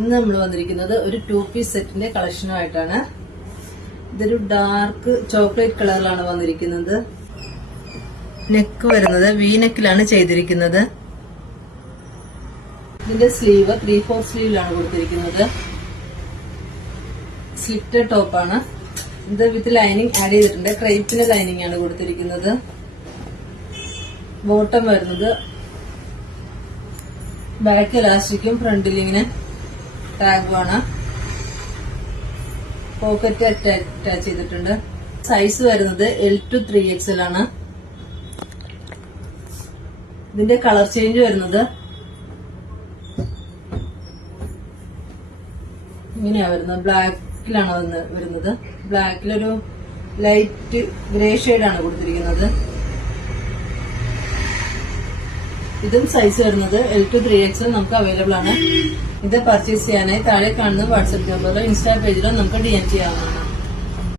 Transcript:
ഇന്ന് നമ്മൾ വന്നിരിക്കുന്നത് ഒരു 2 പീസ് സെറ്റിന്റെ കളക്ഷനുമായിട്ടാണ്. ഇതൊരു ഡാർക്ക് ചോക്ലേറ്റ് കളറിലാണ് വന്നിരിക്കുന്നത്. നെക്ക് വരുന്നത് വി നെക്കിലാണ് ചെയ്തിരിക്കുന്നത്. ഇതിന്റെ സ്ലീവ് 3/4 സ്ലീവിലാണ് കൊടുത്തിരിക്കുന്നത്. സ്ലിറ്റഡ് ടോപ്പാണ് ഇത്. വിത്ത് ലൈനിങ് ആഡ് ചെയ്തിട്ടുണ്ട്. ക്രേപ്പിന്റെ ലൈനിങ് ആണ് കൊടുത്തിരിക്കുന്നത്. ബോട്ടം വരുന്നത് ബാക്ക് എലാസ്റ്റിക്കും ഫ്രണ്ടിൽ ഇങ്ങനെ ടാഗുമാണ്. പോക്കറ്റ് അറ്റാച്ച് ചെയ്തിട്ടുണ്ട്. സൈസ് വരുന്നത് L to 3XL ആണ്. ഇതിന്റെ കളർ ചേഞ്ച് വരുന്നത് ഇങ്ങനെയാ വരുന്നത്. ബ്ലാക്കിലാണ് വരുന്നത്. ബ്ലാക്കിലൊരു ലൈറ്റ് ഗ്രേ ഷെയ്ഡാണ് കൊടുത്തിരിക്കുന്നത്. ഇതും സൈസ് വരുന്നത് L to 3XL നമുക്ക് അവൈലബിൾ ആണ്. ഇത് പർച്ചേസ് ചെയ്യാനായി താഴെ കാണുന്ന വാട്സ്ആപ്പ് നമ്പറിലോ ഇൻസ്റ്റാ പേജിലോ നമുക്ക് DM ചെയ്യാവുന്നതാണ്.